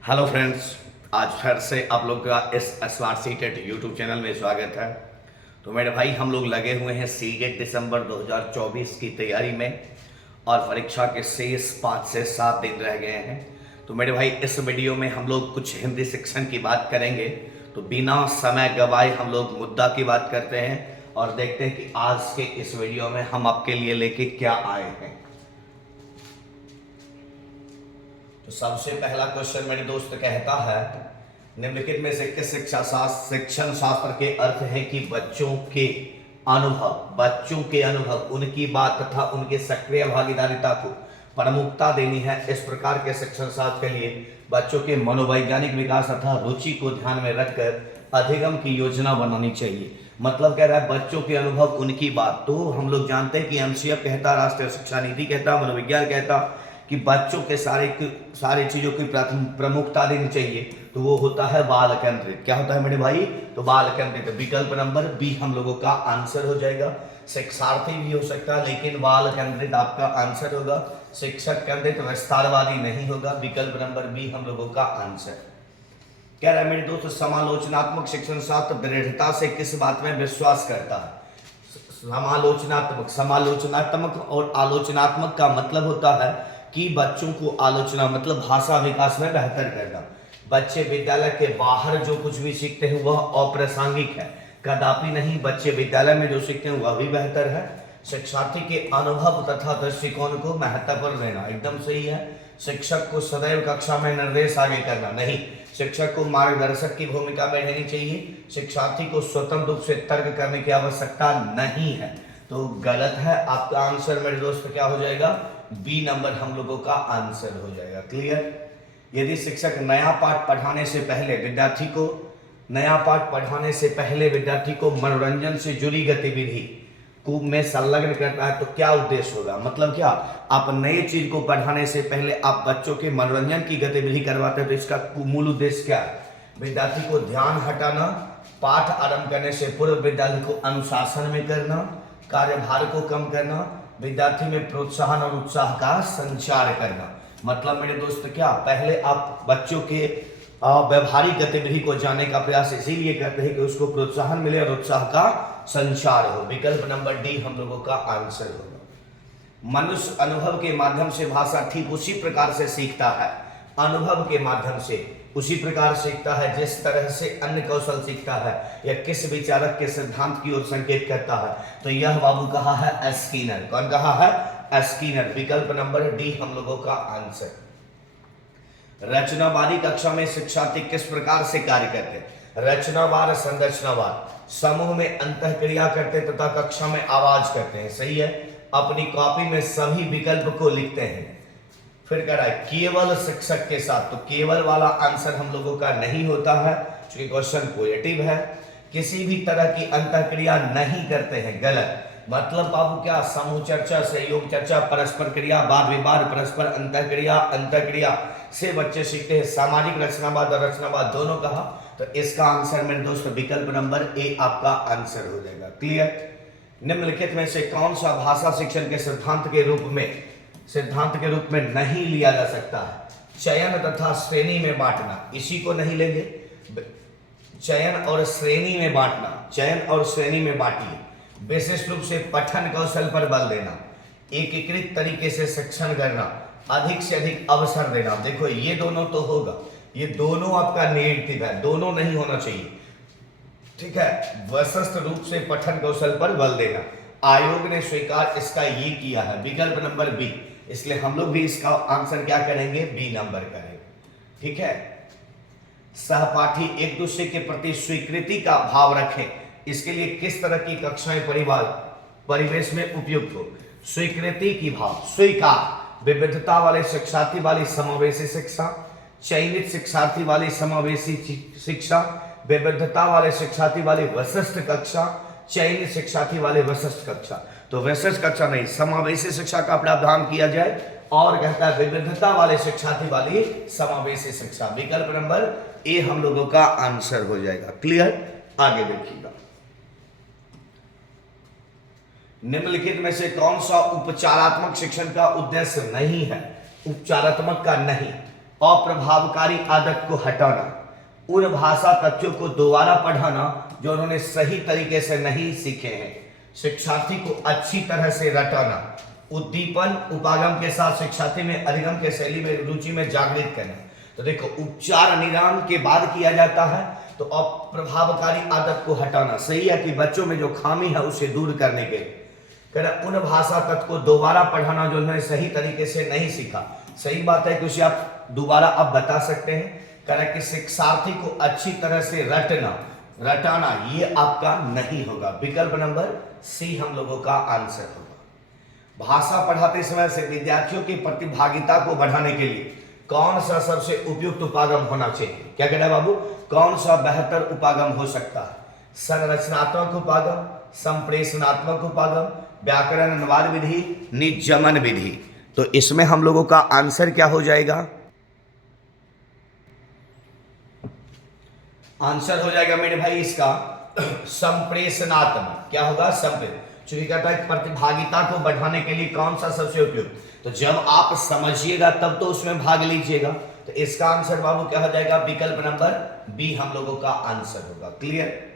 Hello friends, आज फिर से आप लोग का इस स्मार्ट सीटेट यूट्यूब चैनल में स्वागत है। तो मेरे भाई, हम लोग लगे हुए हैं सीटेट दिसंबर 2024 की तैयारी में और परीक्षा के शेष 5 से 7 दिन रह गए हैं। तो मेरे भाई, इस वीडियो में हम लोग कुछ हिंदी सेक्शन की बात करेंगे। तो बिना समय गवाए हम लोग मुद्दा की बात करते हैं और देखते हैं कि आज के इस वीडियो में हम आपके लिए लेके क्या आए हैं। तो सबसे पहला क्वेश्चन मेरे दोस्त कहता है, निम्नलिखित में से किस शिक्षण शास्त्र के अर्थ है कि बच्चों के अनुभव उनकी बात तथा उनके सक्रिय भागीदारिता को प्रमुखता देनी है। इस प्रकार के शिक्षण शास्त्र के लिए बच्चों के मनोवैज्ञानिक विकास तथा रुचि को ध्यान में रखकर अधिगम की योजना बनानी चाहिए। मतलब कह रहा है बच्चों के अनुभव उनकी बात। तो हम लोग जानते हैं कि एनसीएफ कहता, राष्ट्रीय शिक्षा नीति कहता, मनोविज्ञान कहता कि बच्चों के सारी चीजों की प्रमुखता देनी चाहिए। तो वो होता है बाल केंद्रित। क्या होता है मेरे भाई? तो बाल केंद्रित। विकल्प नंबर बी हम लोगों का आंसर हो जाएगा। शिक्षार्थी भी हो सकता है, लेकिन बाल केंद्रित आपका आंसर होगा। शिक्षक केंद्रित विस्तारवादी नहीं होगा। विकल्प नंबर बी हम लोगों का आंसर। कह रहा है मेरे दोस्त, समालोचनात्मक शिक्षण शास्त्र दृढ़ता से किस बात में विश्वास करता है? समालोचनात्मक और आलोचनात्मक का मतलब होता है कि बच्चों को आलोचना मतलब भाषा विकास में बेहतर करना। बच्चे विद्यालय के बाहर जो कुछ भी सीखते हैं वह अप्रासंगिक है, कदापि नहीं। बच्चे विद्यालय में जो सीखते हैं वह भी बेहतर है। शिक्षार्थी के अनुभव तथा दृष्टिकोण को महत्वपूर्ण देना, एकदम सही है। शिक्षक को सदैव कक्षा में निर्देश आगे करना, नहीं। शिक्षक को मार्गदर्शक की भूमिका में रहनी चाहिए। शिक्षार्थी को स्वतंत्र रूप से तर्क करने की आवश्यकता नहीं है। तो गलत है। आपका आंसर मेरे दोस्त क्या हो जाएगा? बी नंबर हम लोगों का आंसर हो जाएगा। क्लियर? यदि शिक्षक नया पाठ पढ़ाने से पहले विद्यार्थी को मनोरंजन से जुड़ी गतिविधि को में संलग्न करता है तो क्या उद्देश्य होगा? मतलब क्या, आप नए चीज को पढ़ाने से पहले आप बच्चों के मनोरंजन की गतिविधि करवाते हैं तो इसका मूल उद्देश्य क्या है? विद्यार्थी को ध्यान हटाना, पाठ आरंभ करने से पूर्व विद्यार्थी को अनुशासन में करना, कार्यभार को कम करना, विद्यार्थी में प्रोत्साहन और उत्साह का संचार करना। मतलब मेरे दोस्त क्या, पहले आप बच्चों के व्यवहारिक गतिविधि को जानने का प्रयास इसीलिए करते हैं कि उसको प्रोत्साहन मिले और उत्साह का संचार हो। विकल्प नंबर डी हम लोगों का आंसर होगा। मनुष्य अनुभव के माध्यम से भाषा ठीक उसी प्रकार से सीखता है। अनुभव के माध्यम से उसी प्रकार सीखता है जिस तरह से अन्य कौशल सीखता है या किस विचारक के सिद्धांत की ओर संकेत करता है। तो यह बाबू कहा है स्किनर। कौन कहा है? स्किनर। विकल्प नंबर डी हम लोगों का आंसर। रचनावादी कक्षा में शिक्षार्थी किस प्रकार से कार्य करते हैं? रचनावार, संरचनावार। समूह में अंतःक्रिया करते तथा कक्षा में आवाज करते हैं। सही है। अपनी कॉपी में सभी विकल्प को लिखते हैं। फिर कह रहा है केवल शिक्षक के साथ। तो केवल वाला आंसर हम लोगों का नहीं होता है क्योंकि क्वेश्चन पॉजिटिव है। किसी भी तरह की अंतःक्रिया नहीं करते हैं, गलत। मतलब बाबू क्या, समूह चर्चा, सहयोग चर्चा, परस्पर क्रिया, वाद विवाद, परस्पर अंतःक्रिया से बच्चे सीखते हैं। सामाजिक रचनावाद और रचनावाद दोनों कहा। तो इसका आंसर मेरे दोस्त विकल्प नंबर ए आपका आंसर हो जाएगा। क्लियर? निम्नलिखित में से कौन सा भाषा शिक्षण के सिद्धांत के रूप में नहीं लिया जा सकता है? चयन तथा श्रेणी में बांटना, इसी को नहीं लेंगे। चयन और श्रेणी में बांटिए। विशेष रूप से पठन कौशल पर बल देना, एकीकृत तरीके से शिक्षण करना, अधिक से अधिक अवसर देना। देखो ये दोनों तो होगा, ये दोनों आपका नेगेटिव है, दोनों नहीं होना चाहिए। ठीक है। विशिष्ट रूप से पठन कौशल पर बल देना, आयोग ने स्वीकार इसका ये किया है। विकल्प नंबर बी। इसलिए हम लोग भी इसका आंसर क्या करेंगे? बी नंबर करेंगे। ठीक है। सहपाठी एक दूसरे के प्रति स्वीकृति का भाव रखें, इसके लिए किस तरह की कक्षाएं परिवेश में उपयुक्त हो? स्वीकृति की भाव, स्वीकार। विविधता वाले शिक्षार्थी वाली समावेशी शिक्षा, चयनित शिक्षार्थी वाली समावेशी शिक्षा, विविधता वाले शिक्षार्थी वाली विशिष्ट कक्षा, चयनित शिक्षार्थी वाले विशिष्ट कक्षा। तो विशिष्ट कक्षा नहीं, समावेशी शिक्षा का प्रावधान किया जाए और कहता है विविधता वाले शिक्षार्थी वाली समावेशी शिक्षा। विकल्प नंबर ए हम लोगों का आंसर हो जाएगा। क्लियर? आगे देखिएगा। निम्नलिखित में से कौन सा उपचारात्मक शिक्षण का उद्देश्य नहीं है? उपचारात्मक का नहीं। अप्रभावकारी आदत को हटाना, उन भाषा तथ्यों को दोबारा पढ़ाना जो उन्होंने सही तरीके से नहीं सीखे हैं, शिक्षार्थी को अच्छी तरह से रटाना, उद्दीपन उपागम के साथ शिक्षार्थी में अधिगम के शैली में रुचि में जागृत करना। तो देखो, उपचार निदान के बाद किया जाता है, तो अप्रभावकारी आदत को हटाना सही है कि बच्चों में जो खामी है उसे दूर करने के लिए। उन भाषा तत्व को दोबारा पढ़ाना जो उन्होंने सही तरीके से नहीं सीखा। सही बात है कि उसे आप दोबारा अब बता सकते हैं। कि शिक्षार्थी को अच्छी तरह से रटाना ये आपका नहीं होगा। विकल्प नंबर सी हम लोगों का आंसर होगा। भाषा पढ़ाते समय से विद्यार्थियों की प्रतिभागिता को बढ़ाने के लिए कौन सा सबसे उपयुक्त उपागम होना चाहिए? क्या कहना है बाबू? कौन सा बेहतर उपागम हो सकता है? संरचनात्मक उपागम, संप्रेषणात्मक उपागम, व्याकरण अनुवाद विधि, निजमन विधि। तो इसमें हम लोगों का आंसर क्या हो जाएगा? आंसर हो जाएगा मेरे भाई इसका संप्रेषणात्मक। क्या होगा? चूंकि कहता है प्रतिभागिता को बढ़ाने के लिए कौन सा सबसे उपयुक्त, तो जब आप समझिएगा तब तो उसमें भाग लीजिएगा। तो इसका आंसर बाबू क्या हो जाएगा? विकल्प नंबर बी हम लोगों का आंसर होगा। क्लियर?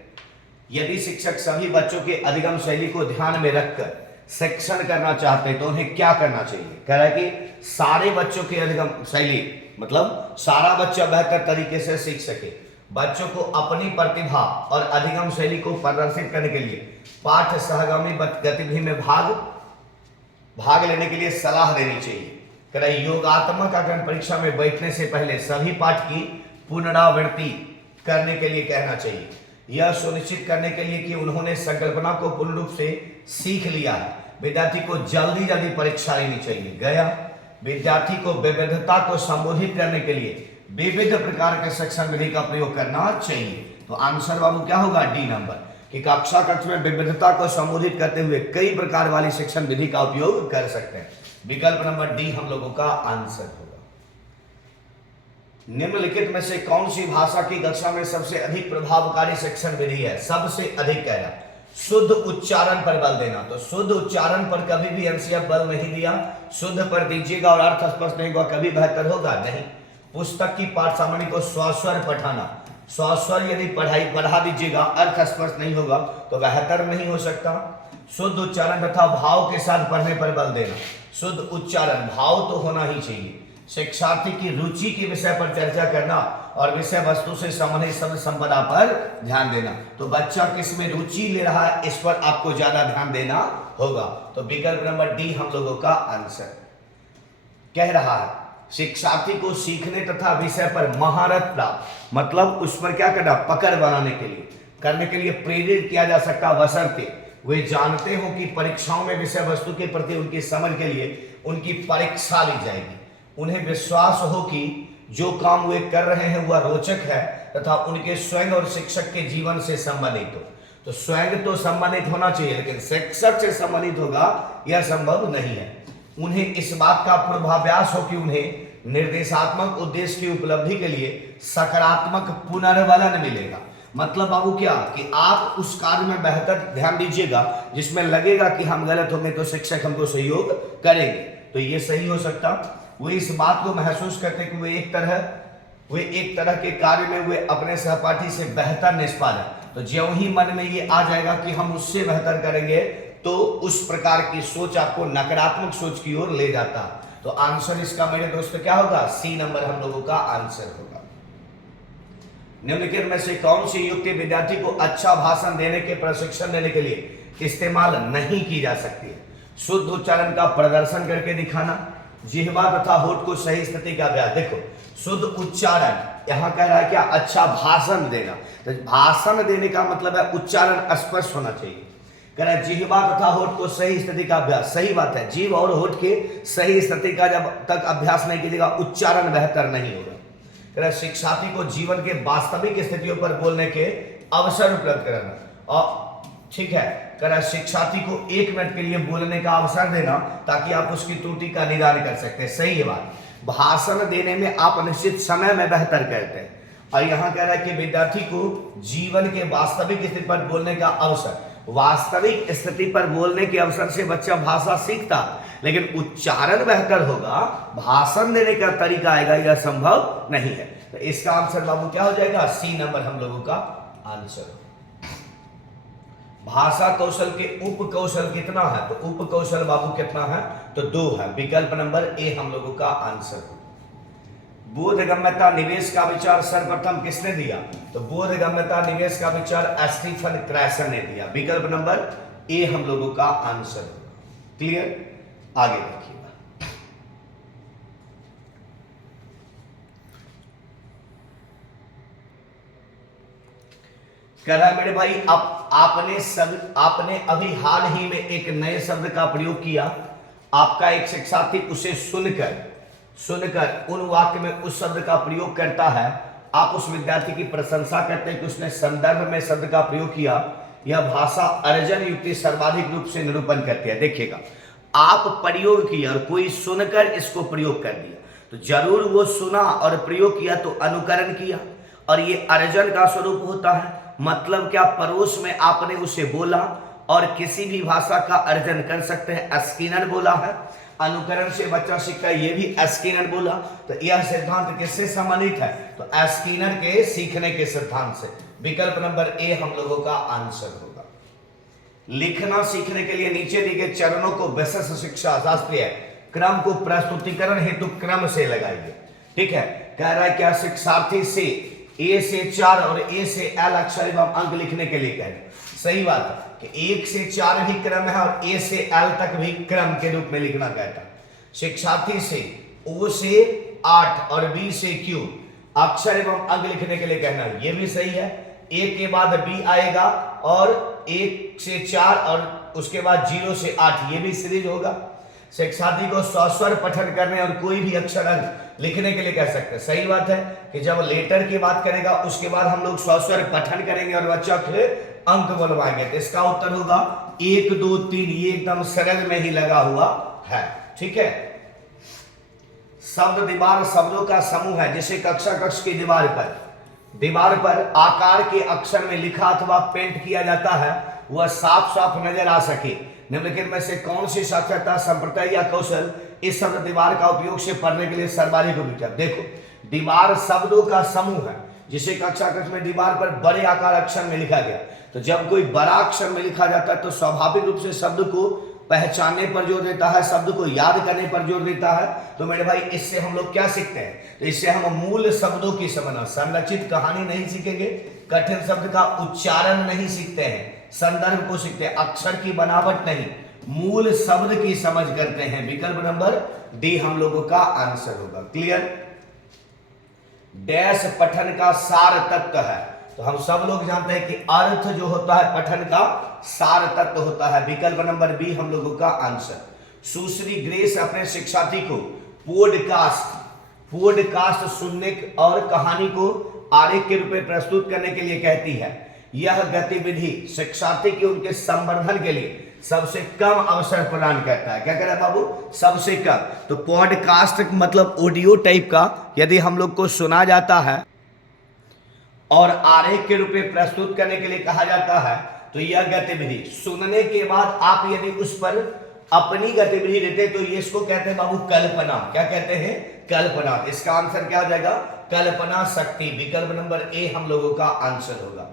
यदि शिक्षक सभी बच्चों के अधिगम शैली को ध्यान में रखकर शिक्षण करना चाहते हैं तो उन्हें क्या करना चाहिए? कह रहा है कि सारे बच्चों की अधिगम शैली मतलब सारा बच्चा बेहतर तरीके से सीख सके, बच्चों को अपनी प्रतिभा और अधिगम शैली को प्रदर्शित करने के लिए पाठ सहगामी गतिविधि में भाग लेने के लिए सलाह देनी चाहिए। योगात्मक आकलन परीक्षा में बैठने से पहले सभी पाठ की पुनरावृत्ति करने के लिए कहना चाहिए। यह सुनिश्चित करने के लिए कि उन्होंने संकल्पना को पूर्ण रूप से सीख लिया है। विद्यार्थी को जल्दी जल्दी परीक्षा लेनी चाहिए। गया विद्यार्थी को विविधता को संबोधित करने के लिए विविध प्रकार के शिक्षण विधि का प्रयोग करना चाहिए। तो आंसर बाबू क्या होगा? डी नंबर, कि कक्षा कक्ष में विविधता को संबोधित करते हुए कई प्रकार वाली शिक्षण विधि का उपयोग कर सकते हैं। विकल्प नंबर डी हम लोगों का आंसर होगा। निम्नलिखित में से कौन सी भाषा की कक्षा में सबसे अधिक प्रभावकारी शिक्षण विधि है? सबसे अधिक कह रहा है शुद्ध उच्चारण पर बल देना। तो शुद्ध उच्चारण पर कभी भी एमसीएफ बल नहीं दिया। शुद्ध पर दीजिएगा और अर्थ स्पष्ट नहीं होगा, कभी बेहतर होगा नहीं। पुस्तक की पाठ सामग्री को स्वस्वर पढ़ाना, स्वस्वर यदि पढ़ा दीजिएगा, अर्थ स्पष्ट नहीं होगा तो बेहतर नहीं हो सकता। शुद्ध उच्चारण तथा भाव के साथ पढ़ने पर बल देना। शुद्ध उच्चारण, भाव तो होना ही चाहिए। शिक्षार्थी की रुचि के विषय पर चर्चा करना और विषय वस्तु से संबंधित शब्द संपदा पर ध्यान देना। तो बच्चा किस में रुचि ले रहा है इस पर आपको ज्यादा ध्यान देना होगा। तो विकल्प नंबर डी हम लोगों का आंसर कह रहा है शिक्षार्थी को सीखने तथा विषय पर महारत प्राप्त, मतलब उस पर क्या करना, पकड़ बनाने के लिए करने के लिए प्रेरित किया जा सकता, बशर्ते वे जानते हो कि परीक्षाओं में विषय वस्तु के प्रति उनकी समझ के लिए उनकी परीक्षा ली जाएगी। उन्हें विश्वास हो कि जो काम वे कर रहे हैं वह रोचक है तथा उनके स्वयं और शिक्षक के जीवन से संबंधित हो। तो स्वयं तो संबंधित होना चाहिए, लेकिन शिक्षक से संबंधित होगा यह संभव नहीं है। उन्हें इस बात का पूर्वाभ्यास हो कि उन्हें निर्देशात्मक उद्देश्य की उपलब्धि के लिए सकारात्मक पुनर्बलन मिलेगा। मतलब बाबू क्या कि आप उस कार्य में बेहतर ध्यान दीजिएगा जिसमें लगेगा कि हम गलत होंगे तो शिक्षक हमको सहयोग करेंगे। तो ये सही हो सकता। वे इस बात को महसूस करते कि वे एक तरह के कार्य में वे अपने सहपाठी से बेहतर निष्पादन, तो ज्यों ही मन में ये आ जाएगा कि हम उससे बेहतर करेंगे तो उस प्रकार की सोच आपको नकारात्मक सोच की ओर ले जाता। तो आंसर इसका मेरे दोस्त क्या होगा? सी नंबर हम लोगों का आंसर होगा। निम्नलिखित में से कौन सी युक्ति विद्यार्थी को अच्छा भाषण देने के प्रशिक्षण देने के लिए इस्तेमाल नहीं की जा सकती है? शुद्ध उच्चारण का प्रदर्शन करके दिखाना, जिह्वा तथा होठ को सही स्थिति का अभ्यास। देखो, शुद्ध उच्चारण यहां कह रहा है क्या? अच्छा भाषण देना। तो भाषण देने का मतलब है उच्चारण स्पष्ट होना चाहिए। कह रहा है जिह्वा तथा होठ को सही स्थिति का अभ्यास। सही बात है, जीभ और होठ के सही स्थिति का जब तक अभ्यास नहीं कीजिएगा उच्चारण बेहतर नहीं होगा। कह रहा है शिक्षार्थी को जीवन के वास्तविक स्थितियों पर बोलने के अवसर उपलब्ध कराना। और ठीक है, कह रहा है शिक्षार्थी को 1 मिनट के लिए बोलने का अवसर देना ताकि आप उसकी त्रुटि का निदान कर सकते हैं। सही है बात। भाषण देने में आप निश्चित समय में बेहतर करते हैं। और यहां कह रहा है कि विद्यार्थी को जीवन के वास्तविक स्थिति पर बोलने का अवसर, वास्तविक स्थिति पर बोलने के अवसर से बच्चा भाषा सीखता, लेकिन उच्चारण बेहतर होगा, भाषण देने का तरीका आएगा, यह संभव नहीं है। तो इसका आंसर बाबू क्या हो जाएगा? सी नंबर हम लोगों का आंसर। भाषा कौशल के उप कौशल कितना है? तो उप कौशल बाबू कितना है? तो 2 है। विकल्प नंबर ए हम लोगों का आंसर। बोधगम्यता निवेश का विचार सर्वप्रथम किसने दिया? तो बोधगम्यता निवेश का विचार स्टीफन क्रैसन ने दिया। विकल्प नंबर ए हम लोगों का आंसर। क्लियर? आगे देखिएगा। कह रहा है मेरे भाई, आपने अभी हाल ही में एक नए शब्द का प्रयोग किया। आपका एक शिक्षार्थी उसे सुनकर उन वाक्य में उस शब्द का प्रयोग करता है। आप उस विद्यार्थी की प्रशंसा करते हैं कि उसने संदर्भ में शब्द का प्रयोग किया। यह भाषा अर्जन युक्ति सर्वाधिक रूप से निरूपण करती है। देखिएगा, आप प्रयोग किया और कोई सुनकर इसको प्रयोग कर दिया, तो जरूर वो सुना और प्रयोग किया तो अनुकरण किया, और ये अर्जन का स्वरूप होता है। मतलब क्या? पड़ोस में आपने उसे बोला और किसी भी भाषा का अर्जन कर सकते हैं। स्किनर बोला है, अनुकरण से बच्चा सीखता है, ये भी स्किनर बोला। तो यह सिद्धांत किससे संबंधित है? तो स्किनर के सीखने के सिद्धांत से। विकल्प नंबर ए हम लोगों का आंसर होगा। लिखना सीखने के लिए नीचे दिए गए चरणों को विशिष्ट शिक्षा शास्त्रीय क्रम को प्रस्तुतिकरण हेतु क्रम से लगाइए। ठीक है, कह रहा है क्या? शिक्षार्थी से ए से 4 और ए से एल अक्षर एवं अंक लिखने के लिए कह रहे। सही बात है कि 1 से 4 भी क्रम है और ए से एल तक भी क्रम के रूप में लिखना कहता है। शिक्षार्थी से ओ से 8 और बी से क्यू अक्षर एवं अंक लिखने के लिए कहना है, ये भी सही है। ए के बाद बी आएगा और 1 से 4 और उसके बाद 0 से 8, ये भी सीरीज होगा। शिक्षार्थी को सस्वर पठन करने और कोई भी अक्षर अंक लिखने के लिए कह सकते हैं। सही बात है कि जब लेटर की बात करेगा उसके बाद हम लोग सस्वर पठन करेंगे और बच्चा फिर अंक बोलवाएंगे। तो इसका उत्तर होगा 1 2 3, ये एकदम सरल में ही लगा हुआ है। ठीक है। शब्द दीवार शब्दों का समूह है जिसे कक्षा कक्ष की दीवार पर आकार के अक्षर में लिखा अथवा पेंट किया जाता है, वह साफ साफ नजर आ सके। निम्नलिखित में से कौन सी साक्षरता संप्रदाय या कौशल इस शब्द दीवार का उपयोग से पढ़ने के लिए सर्वाधिक उपयुक्त है? देखो, दीवार शब्दों का समूह है जिसे कक्षा कक्ष में दीवार पर बड़े आकार अक्षर में लिखा गया। तो जब कोई बड़ा अक्षर में लिखा जाता है तो स्वाभाविक रूप से शब्द को पहचानने पर जोर देता है, शब्द को याद करने पर जोर देता है। तो मेरे भाई, इससे हम लोग क्या सीखते हैं? तो इससे हम मूल शब्दों की समझना, संरचित कहानी नहीं सीखेंगे, कठिन शब्द का उच्चारण नहीं सीखते हैं, संदर्भ को सीखते हैं, अक्षर की बनावट नहीं, मूल शब्द की समझ करते हैं। विकल्प नंबर डी हम लोगों का आंसर होगा। क्लियर? डैश पठन का सार तत्व है। तो हम सब लोग जानते हैं कि अर्थ जो होता है पठन का सार तत्व होता है। विकल्प नंबर बी हम लोगों का आंसर। सुश्री ग्रेस अपने शिक्षार्थी को पॉडकास्ट सुनने और कहानी को आरेख के रूप में प्रस्तुत करने के लिए कहती है। यह गतिविधि शिक्षार्थी के उनके संवर्धन के लिए सबसे कम अवसर प्रदान करता है। क्या कह रहा है बाबू? सबसे कम। तो पॉडकास्ट मतलब ऑडियो टाइप का यदि हम लोग को सुना जाता है और आरेख के रूप में प्रस्तुत करने के लिए कहा जाता है, तो यह गतिविधि सुनने के बाद आप यदि उस पर अपनी गतिविधि देते तो ये इसको कहते हैं बाबू कल्पना। क्या कहते हैं? कल्पना। इसका आंसर क्या हो जाएगा? कल्पना शक्ति। विकल्प नंबर ए हम लोगों का आंसर होगा।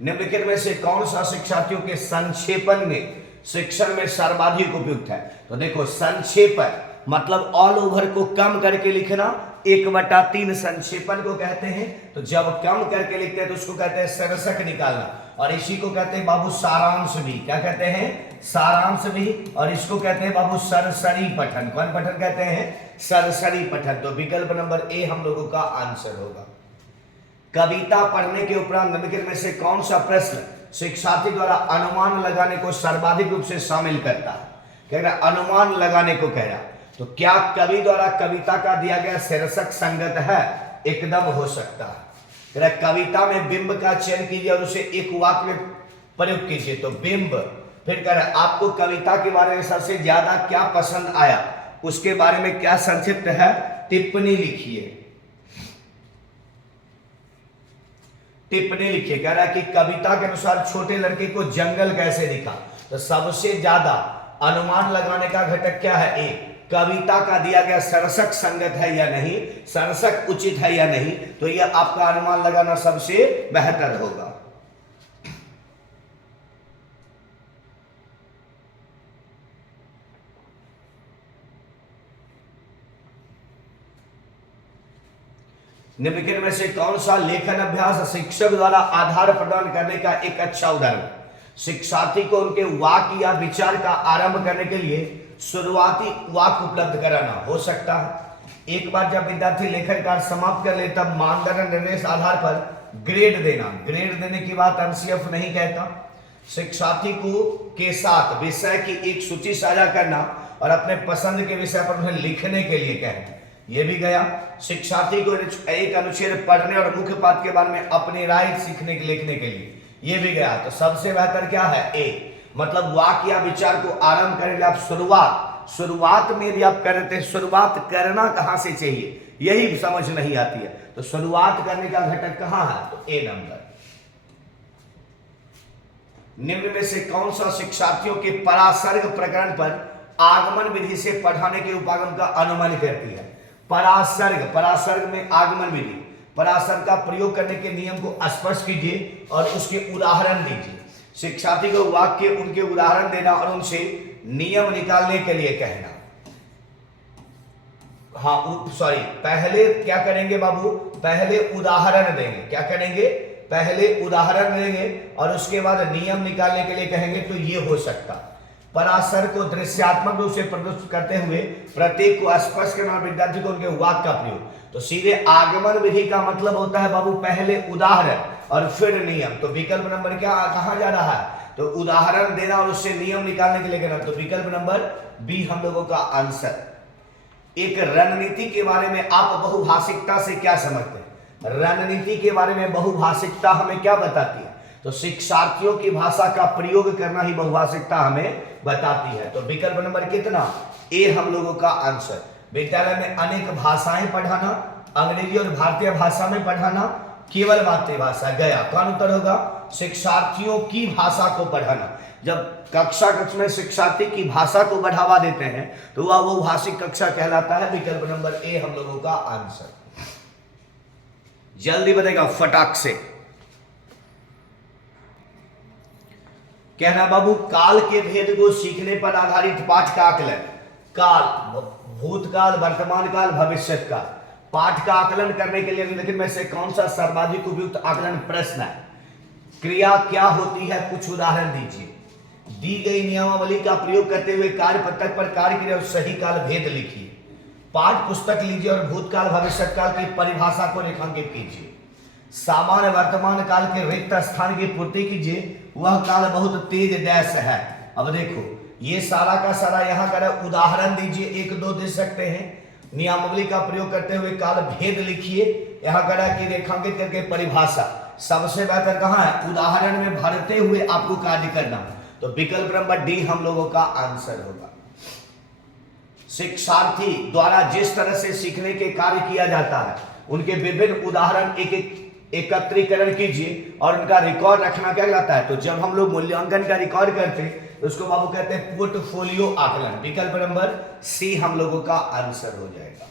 निम्नलिखित में से कौन सा शिक्षार्थियों के संक्षेपण में शिक्षण में सर्वाधिक उपयुक्त है? तो देखो, संक्षेपण मतलब ऑल ओवर को कम करके लिखना, 1/3 संक्षेपण को कहते हैं। तो जब कम करके लिखते हैं तो उसको कहते हैं सरसक निकालना, और इसी को कहते हैं बाबू सारांश भी। क्या कहते हैं? सारांश भी। और इसको कहते हैं बाबू सरसरी पठन। कौन पठन कहते हैं? सरसरी पठन। तो विकल्प नंबर ए हम लोगों का आंसर होगा। कविता पढ़ने के उपरांत निम्नलिखित में से कौन सा प्रश्न शिक्षार्थी द्वारा अनुमान लगाने को सर्वाधिक रूप से शामिल करता है? कह रहा अनुमान लगाने को कह रहा। तो क्या कवि द्वारा कविता का दिया गया शीर्षक संगत है? एकदम हो सकता है। कह रहा कविता में बिंब का चयन कीजिए और उसे एक वाक्य में प्रयोग कीजिए। तो बिंब। फिर कह रहा आपको कविता के बारे में सबसे ज्यादा क्या पसंद आया, उसके बारे में क्या संक्षिप्त है टिप्पणी लिखिए। टिप्पणी लिखिए। कह रहा है कि कविता के अनुसार छोटे लड़के को जंगल कैसे दिखा। तो सबसे ज्यादा अनुमान लगाने का घटक क्या है? ए। कविता का दिया गया सरसक संगत है या नहीं, सरसक उचित है या नहीं, तो यह आपका अनुमान लगाना सबसे बेहतर होगा। निम्नलिखित में से कौन सा लेखन अभ्यास शिक्षक द्वारा आधार प्रदान करने का एक अच्छा उदाहरण? शिक्षार्थी को उनके वाक्य या विचार का आरंभ करने के लिए शुरुआती वाक्य उपलब्ध कराना हो सकता है। एक बार जब विद्यार्थी लेखन कार्य समाप्त कर ले तब मानदंड निर्देश आधार पर ग्रेड देना। ग्रेड देने की बात एमसीएफ नहीं कहता। शिक्षार्थी को के साथ विषय की एक सूची साझा करना और अपने पसंद के विषय पर उन्हें लिखने के लिए कहना, ये भी गया। शिक्षार्थी को एक अनुच्छेद पढ़ने और मुख्य पाठ के बारे में अपनी राय सीखने के लिखने के लिए, ये भी गया। तो सबसे बेहतर क्या है? ए। मतलब वाक्य या विचार को आरंभ करेंगे आप शुरुआत में यदि आप करते हैं, शुरुआत करना कहां से चाहिए यही समझ नहीं आती है। तो शुरुआत करने का घटक कहां है? तो ए नंबर। निम्न में से कौन सा शिक्षार्थियों के परासर्ग प्रकरण पर आगमन विधि से पढ़ाने के उपागम का अनुमान करती है? परासर्ग में आगमन विधि, परासर्ग का प्रयोग करने के नियम को स्पष्ट कीजिए और उसके उदाहरण दीजिए। शिक्षार्थी को वाक्य उनके उदाहरण देना और उनसे नियम निकालने के लिए कहना। पहले क्या करेंगे बाबू? पहले उदाहरण देंगे। क्या करेंगे? पहले उदाहरण देंगे और उसके बाद नियम निकालने के लिए कहेंगे, तो ये हो सकता। परासर को दृश्यात्मक रूप से प्रदर्शित करते हुए प्रत्येक को स्पष्ट करना और विद्यार्थी को उनके वाक्य का प्रयोग। तो सीधे आगमन विधि का मतलब होता है बाबू पहले उदाहरण और फिर नियम। तो विकल्प नंबर क्या कहां जा रहा है? तो उदाहरण देना और उससे नियम निकालने के लिए कहना। तो विकल्प नंबर बी हम लोगों का आंसर। एक रणनीति के बारे में आप बहुभाषिकता से क्या समझते हैं? रणनीति के बारे में बहुभाषिकता हमें क्या बताती है? तो शिक्षार्थियों की भाषा का प्रयोग करना ही बहुभाषिकता हमें बताती है। तो विकल्प नंबर कितना? ए हम लोगों का आंसर। विद्यालय में अनेक भाषाएं पढ़ाना, अंग्रेजी और भारतीय भाषा में पढ़ाना, केवल मातृभाषा, गया। कौन उत्तर होगा? शिक्षार्थियों की भाषा को पढ़ाना। जब कक्ष में शिक्षार्थी की भाषा को बढ़ावा देते हैं तो वह बहुभाषिक कक्षा कहलाता है। विकल्प नंबर ए हम लोगों का आंसर। जल्दी बनेगा फटाक से। कहना बाबू काल के भेद को सीखने पर आधारित पाठ का आकलन। काल, भूतकाल, वर्तमान काल, भविष्य काल। पाठ का आकलन करने के लिए निम्नलिखित में से कौन सा सर्वाधिक उपयुक्त आकलन प्रश्न है? क्रिया क्या होती है? कुछ उदाहरण दीजिए। दी गई नियमावली का प्रयोग करते हुए कार्य पत्रक पर कार्य क्रिया और सही काल भेद लिखिए। पाठ पुस्तक लीजिए और भूतकाल भविष्य काल की परिभाषा को रेखांकित कीजिए। सामान्य वर्तमान काल के रिक्त स्थान की पूर्ति कीजिए। वह काल बहुत तेज डैश है। अब देखो ये सारा का सारा यहाँ का उदाहरण दीजिए, एक दो दे सकते हैं। नियमावली का प्रयोग करते हुए काल भेद लिखिए। यहाँ करा कि रेखांकित करके परिभाषा। सबसे बेहतर कहाँ है? उदाहरण में भरते हुए आपको कार्य करना। तो विकल्प नंबर डी हम लोगों का आंसर होगा। शिक्षार्थी द्वारा जिस तरह से सीखने के कार्य किया जाता है उनके विभिन्न उदाहरण एक एकत्रीकरण कीजिए और उनका रिकॉर्ड रखना क्या कहलाता है? तो जब हम लोग मूल्यांकन का रिकॉर्ड करते हैं तो उसको बाबू कहते हैं पोर्टफोलियो आकलन। विकल्प नंबर सी हम लोगों का आंसर हो जाएगा।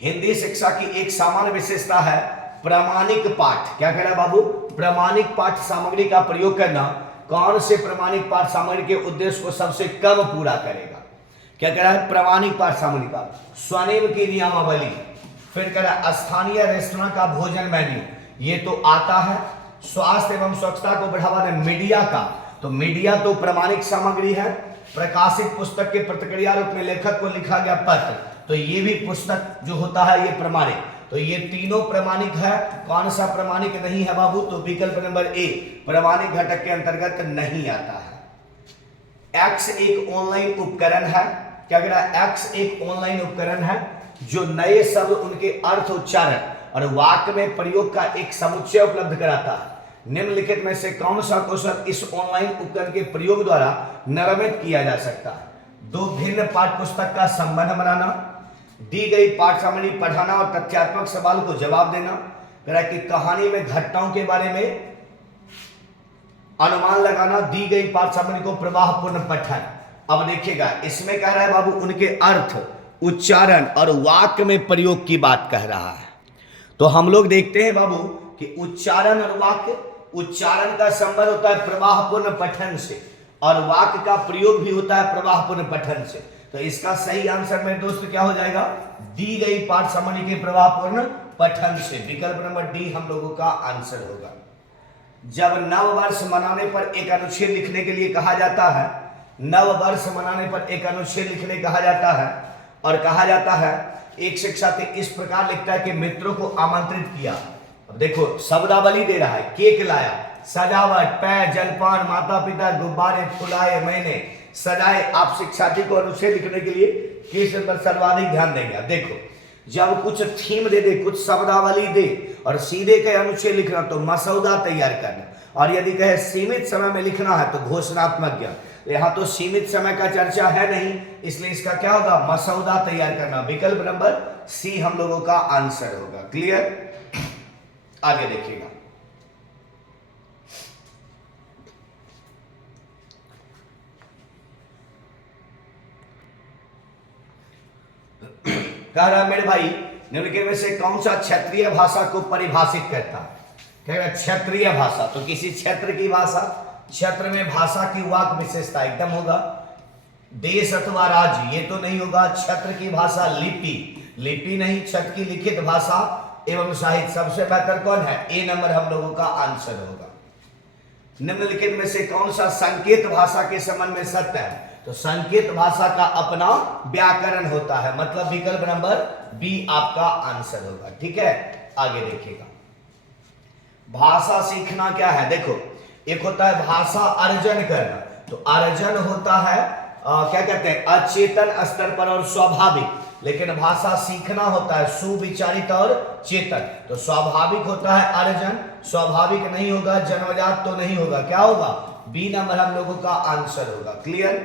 हिंदी शिक्षा की एक सामान्य विशेषता है प्रामाणिक पाठ। क्या कह रहा है बाबू? प्रामाणिक पाठ सामग्री का प्रयोग करना। कौन से प्रामाणिक पाठ सामग्री के उद्देश्य को सबसे कम पूरा करेगा? क्या कह रहा है? प्रामाणिक पाठ सामग्री का स्वनियम की नियमावली, फिर कह रहा है स्थानीय रेस्तरां का भोजन मेन्यू, ये तो आता है। स्वास्थ्य एवं स्वच्छता को बढ़ावा देना, मीडिया का, तो मीडिया तो प्रामाणिक सामग्री है। प्रकाशित पुस्तक के प्रतिक्रिया रूप में लेखक को लिखा गया पत्र, तो ये भी पुस्तक जो होता है ये प्रमाणिक। तो ये तीनों प्रमाणिक है। कौन सा प्रमाणिक नहीं है बाबू? तो विकल्प नंबर ए प्रमाणिक घटक के अंतर्गत नहीं आता है। एक्स एक ऑनलाइन उपकरण है। क्या कह रहा है? एक्स एक ऑनलाइन उपकरण है जो नए शब्द, उनके अर्थ, उच्चारण और वाक्य में प्रयोग का एक समुच्चय उपलब्ध कराता है। निम्नलिखित में से कौन सा कौशल इस ऑनलाइन उपकरण के प्रयोग द्वारा निर्मित किया जा सकता है? दो भिन्न पाठ्य पुस्तक का संबंध बनाना, दी गई पाठ सामग्री पढ़ाना और तथ्यात्मक सवाल को जवाब देना, कह रहा है कि कहानी में घटनाओं के बारे में अनुमान लगाना, दी गई पाठ सामग्री को प्रवाहपूर्ण पठन। अब देखिएगा इसमें कह रहा है बाबू उनके अर्थ, उच्चारण और वाक्य में प्रयोग की बात कह रहा है। तो हम लोग देखते हैं बाबू कि उच्चारण और वाक्य, उच्चारण का संबंध होता है प्रवाहपूर्ण पठन से और वाक्य का प्रयोग भी होता है प्रवाहपूर्ण पठन से। तो इसका सही आंसर मेरे दोस्त क्या हो जाएगा, दी गई पाठ सामग्री के प्रवाहपूर्ण पठन से। विकल्प नंबर डी हम लोगों का आंसर होगा। जब नव वर्ष मनाने पर एक अनुच्छेद लिखने के लिए कहा जाता है, नव वर्ष मनाने पर एक अनुच्छेद लिखने कहा जाता है और कहा जाता है एक शिक्षार्थी इस प्रकार लिखता है कि मित्रों को आमंत्रित किया। अब देखो शब्दावली दे रहा है, केक लाया, सजावट, पेय, जलपान, माता पिता, गुब्बारे फुलाए, मैंने सजाए। आप शिक्षार्थी को अनुच्छेद लिखने के लिए किस पर सर्वाधिक ध्यान देंगे। देखो जब कुछ थीम दे दे, कुछ शब्दावली दे और सीधे कहे अनुच्छेद लिखना तो मसौदा तैयार करना, और यदि कहे सीमित समय में लिखना है तो घोषणात्मक ज्ञान। यहाँ तो सीमित समय का चर्चा है नहीं, इसलिए इसका क्या होगा, मसौदा तैयार करना। विकल्प नंबर सी हम लोगों का आंसर होगा। क्लियर, आगे देखिएगा। कह रहा मेरे भाई निम्नलिखित में से कौन सा क्षेत्रीय भाषा को परिभाषित करता है। कह रहा क्षेत्रीय भाषा, तो किसी क्षेत्र की भाषा, क्षेत्र में भाषा की वाक विशेषता एकदम होगा। देश अथवा राज्य ये तो नहीं होगा। क्षेत्र की भाषा, लिपि, लिपि नहीं, क्षेत्र की लिखित भाषा एवं साहित्य। सबसे बेहतर कौन है, ए नंबर हम लोगों का आंसर होगा। निम्नलिखित में से कौन सा संकेत भाषा के संबंध में सत्य है, तो संकेत भाषा का अपना व्याकरण होता है, मतलब विकल्प नंबर बी आपका आंसर होगा। ठीक है, आगे देखिएगा। भाषा सीखना क्या है, देखो एक होता है भाषा अर्जन करना, तो अर्जन होता है क्या कहते हैं, अचेतन स्तर पर और स्वाभाविक, लेकिन भाषा सीखना होता है सुविचारित और चेतन। तो स्वाभाविक होता है अर्जन, स्वाभाविक नहीं होगा, जन्मजात तो नहीं होगा, क्या होगा, बी नंबर हम लोगों का आंसर होगा। क्लियर।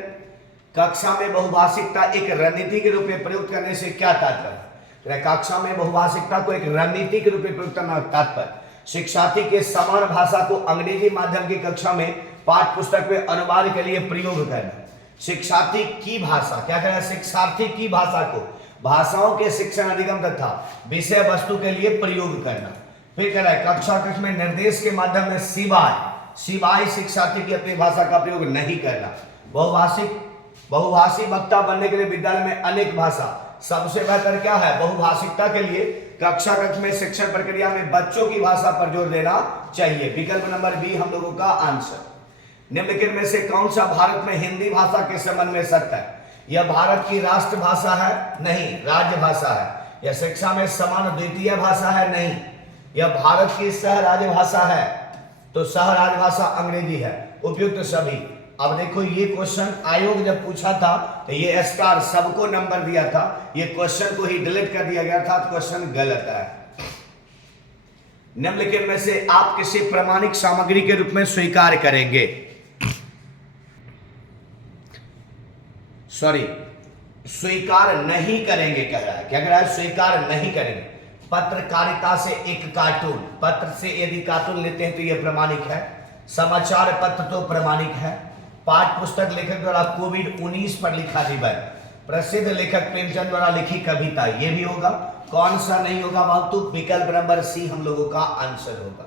कक्षा में बहुभाषिकता एक रणनीति के रूप में प्रयुक्त करने से क्या तात्पर्य, कक्षा में बहुभाषिकता को एक रणनीति के रूप में प्रयुक्त करना तात्पर्य शिक्षार्थी के समान भाषा को अंग्रेजी माध्यम की कक्षा में पाठ्य पुस्तक में अनुवाद के लिए प्रयोग करना। शिक्षार्थी की भाषा, क्या कह रहा है, शिक्षार्थी की भाषा को भाषाओं के शिक्षण अधिगम तथा विषय वस्तु के लिए प्रयोग करना। फिर कह रहा है कक्षा कक्ष में निर्देश के माध्यम में सिवाय शिक्षार्थी की अपनी भाषा का प्रयोग नहीं करना। बहुभाषी वक्ता बनने के लिए विद्यालय में अनेक भाषा, सबसे बेहतर क्या है, बहुभाषिकता के लिए कक्षा कक्ष में शिक्षण प्रक्रिया में बच्चों की भाषा पर जोर देना चाहिए। विकल्प नंबर बी हम लोगों का आंसर। निम्नलिखित में से कौन सा भारत में हिंदी भाषा के संबंध में सत्य है, यह भारत की राष्ट्रभाषा है, नहीं, राज्य भाषा है। यह शिक्षा में समान द्वितीय भाषा है, नहीं। यह भारत की सह राज्य भाषा है, तो सह राज्य भाषा अंग्रेजी है। उपयुक्त सभी। अब देखो ये क्वेश्चन आयोग जब पूछा था तो ये स्टार सबको नंबर दिया था, ये क्वेश्चन को ही डिलीट कर दिया गया था, तो क्वेश्चन गलत है। निम्नलिखित में से आप किसी प्रमाणिक सामग्री के रूप में स्वीकार करेंगे, स्वीकार नहीं करेंगे, कह रहा है, क्या कह रहा है, स्वीकार नहीं करेंगे। पत्रकारिता से एक कार्टून, पत्र से यदि कार्टून लेते हैं तो यह प्रमाणिक है। समाचार पत्र तो प्रमाणिक है। पाठ्य पुस्तक लेखक द्वारा कोविड-19 पर लिखा निबंध, प्रसिद्ध लेखक प्रेमचंद द्वारा लिखी कविता, यह भी होगा। कौन सा नहीं होगा बाबू, विकल्प नंबर सी हम लोगों का आंसर होगा।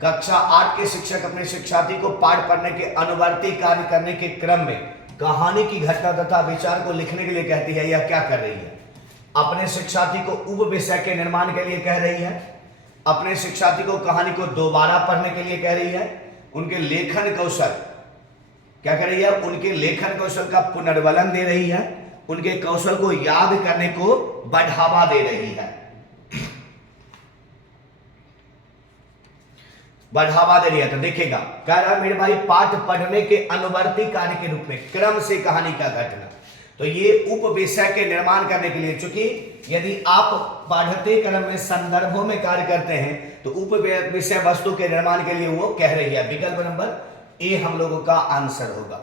कक्षा 8 के शिक्षक अपने शिक्षार्थी को पाठ पढ़ने के अनुवर्ती कार्य करने के क्रम में कहानी की घटना तथा विचार को लिखने के लिए कहती है। यह क्या कर रही है, अपने शिक्षार्थी को उप विषय के निर्माण के लिए कह रही है, अपने शिक्षार्थी को कहानी को दोबारा पढ़ने के लिए कह रही है, उनके लेखन कौशल, क्या कर रही है, उनके लेखन कौशल का पुनर्वलन दे रही है, उनके कौशल को याद करने को बढ़ावा दे रही है, बढ़ावा दे रही है। तो देखिएगा कह रहा है मेरे भाई पाठ पढ़ने के अनुवर्ती कार्य के रूप में क्रम से कहानी का घटना, तो ये उप विषय के निर्माण करने के लिए, चूंकि यदि आप पढ़ते क्रम में संदर्भों में कार्य करते हैं तो उप विषय वस्तु के निर्माण के लिए वो कह रही है। विकल्प नंबर ए हम लोगों का आंसर होगा।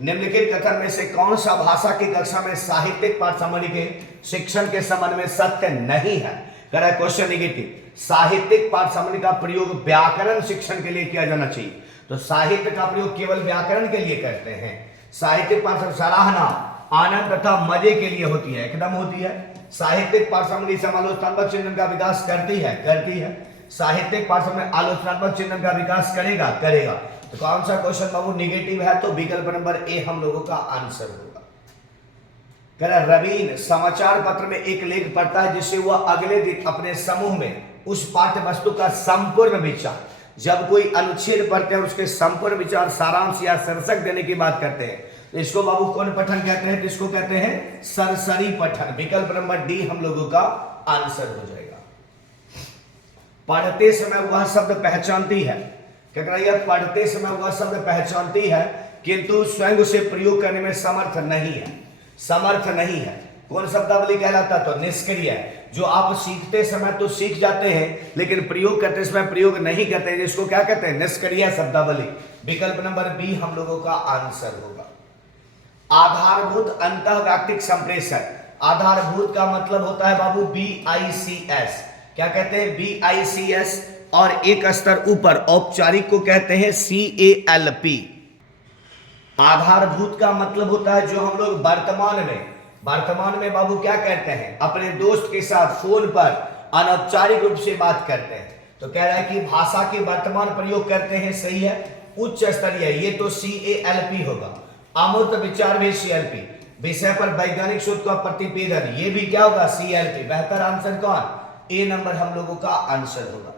निम्नलिखित कथन में से कौन सा भाषा की कक्षा में साहित्यिक पाठ सामग्री के शिक्षण के संबंध में सत्य नहीं है, कह रहा है क्वेश्चन निगेटिव, साहित्यिक पाठ्यसामग्री का प्रयोग व्याकरण शिक्षण के लिए किया जाना चाहिए। तो साहित्य का प्रयोग केवल व्याकरण के लिए करते हैं। साहित्यिक पाठ्यसामग्री सराहना, आनंद तथा मजे के लिए होती है, एकदम होती है। साहित्यिक पाठ्यसामग्री समालोचनात्मक चिंतन का विकास करती है। साहित्यिक पाठ्यसामग्री आलोचनात्मक चिंतन का विकास करेगा। तो कौन सा क्वेश्चन बाबू निगेटिव है? तो विकल्प नंबर ए हम लोगों का आंसर होगा। कह रहा रवीन समाचार पत्र में एक लेख पढ़ता है जिससे वह अगले दिन अपने समूह में उस पाठ्य वस्तु का संपूर्ण विचार, जब कोई अनुच्छेद पढ़ते हैं उसके संपूर्ण विचार, सारांश या शीर्षक देने की बात करते हैं, तो इसको बाबू कौन पठन कहते हैं? तो इसको कहते हैं सरसरी पठन। विकल्प नंबर डी हम लोगों का आंसर हो जाएगा। पढ़ते समय वह शब्द पहचानती है, क्या कह रही है? पढ़ते समय वह शब्द पहचानती है किंतु स्वयं उसे प्रयोग करने में समर्थ नहीं है। कौन शब्दावली कहलाता? तो निष्क्रिय, जो आप सीखते समय तो सीख जाते हैं लेकिन प्रयोग करते समय प्रयोग नहीं करते, जिसको क्या कहते हैं? निष्क्रिय शब्दावली। विकल्प नंबर बी हम लोगों का आंसर होगा। आधारभूत अंतःव्यक्तिक संप्रेषण, आधारभूत का मतलब होता है बाबू BICS, क्या कहते हैं? BICS, और एक स्तर ऊपर औपचारिक को कहते हैं CALP। आधारभूत का मतलब होता है जो हम लोग वर्तमान में बाबू क्या करते हैं? अपने दोस्त के साथ फोन पर अनौपचारिक रूप से बात करते हैं। तो कह रहा है कि भाषा के वर्तमान प्रयोग करते हैं, सही है। उच्च स्तरीय, ये तो CALP होगा। अमूर्त विचार भी CLP, विषय पर वैज्ञानिक शोध का प्रतिवेदन, ये भी क्या होगा? CLP। बेहतर आंसर कौन? ए नंबर हम लोगों का आंसर होगा।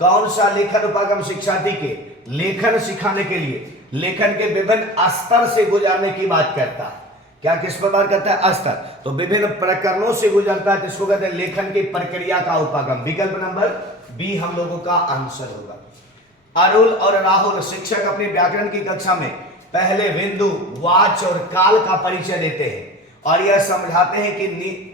कौन सा लेखन उपागम शिक्षार्थी के लेखन सिखाने के लिए लेखन के विभिन्न स्तर से गुजरने की बात करता है? क्या किस प्रकार करता है? स्तर। तो विभिन्न प्रकरणों से गुजरता है, जिसको कहते हैं लेखन की प्रक्रिया का उपागम। विकल्प नंबर बी हम लोगों का आंसर होगा। अरुण और राहुल शिक्षक अपनी व्याकरण की कक्षा में पहले बिंदु, वाच और काल का परिचय देते हैं और यह समझाते हैं कि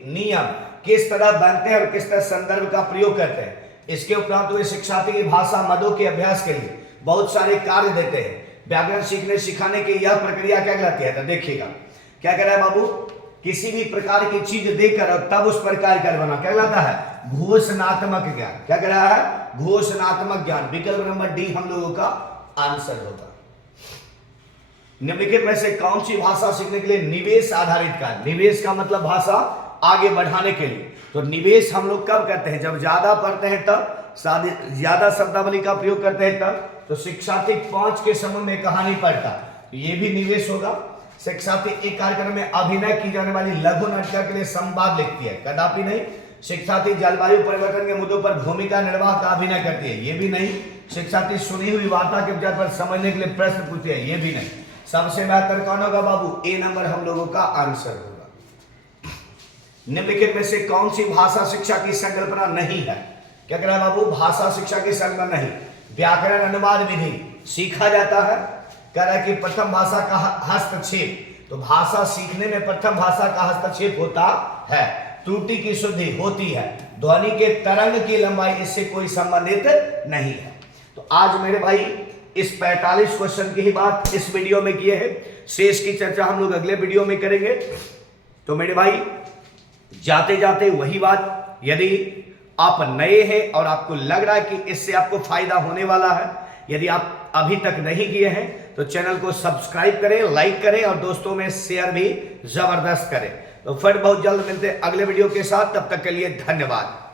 नियम किस तरह बनते हैं और किस तरह संदर्भ का प्रयोग करते हैं। इसके उपरांत वे शिक्षार्थी की भाषा मदों के अभ्यास के लिए बहुत सारे कार्य देते हैं। व्याकरण सीखने सिखाने की यह प्रक्रिया क्या कहलाती है? तो देखिएगा क्या कह रहा है बाबू, किसी भी प्रकार की चीज देकर और तब उस पर कार्य कर बना, क्या कहलाता है? घोषणात्मक ज्ञान। क्या कह रहा है? घोषणात्मक ज्ञान। विकल्प नंबर डी हम लोगों का आंसर होगा। निम्नलिखित में से कौन सी भाषा सीखने के लिए निवेश आधारित कार्य? निवेश का मतलब भाषा आगे बढ़ाने के लिए। तो निवेश हम लोग कब करते हैं? जब ज्यादा पढ़ते हैं तब, ज्यादा शब्दावली का प्रयोग करते हैं तब। तो शिक्षार्थी 5 के समूह में कहानी पढ़ता, ये भी निवेश होगा। शिक्षार्थी एक कार्यक्रम में अभिनय की जाने वाली लघु नाटिका के लिए संवाद लिखती है, कदापि नहीं। शिक्षार्थी जलवायु परिवर्तन के मुद्दों पर भूमिका निर्वाह का अभिनय करती है, ये भी नहीं। शिक्षार्थी सुनी हुई वार्ता के विचार पर समझने के लिए प्रश्न पूछते हैं, ये भी नहीं। सबसे बेहतर कौन होगा बाबू? ए नंबर हम लोगों का आंसर होगा। निम्नलिखित में से कौन सी भाषा शिक्षा की संकल्पना नहीं है? क्या कह रहा है बाबू? भाषा शिक्षा की संकल्पना नहीं। व्याकरण अनुवाद विधि सीखा जाता है। कह रहा है कि प्रथम भाषा का हस्तक्षेप, तो भाषा सीखने में प्रथम भाषा का हस्तक्षेप होता है। त्रुटि की शुद्धि होती है। ध्वनि के तरंग की लंबाई इससे कोई संबंधित नहीं है। तो आज मेरे भाई इस 45 क्वेश्चन की ही बात इस वीडियो में किए हैं। शेष की चर्चा हम लोग अगले वीडियो में करेंगे। तो मेरे भाई जाते जाते वही बात, यदि आप नए हैं और आपको लग रहा है कि इससे आपको फायदा होने वाला है, यदि आप अभी तक नहीं किए हैं तो चैनल को सब्सक्राइब करें, लाइक करें और दोस्तों में शेयर भी जबरदस्त करें। तो फिर बहुत जल्द मिलते हैं अगले वीडियो के साथ। तब तक के लिए धन्यवाद।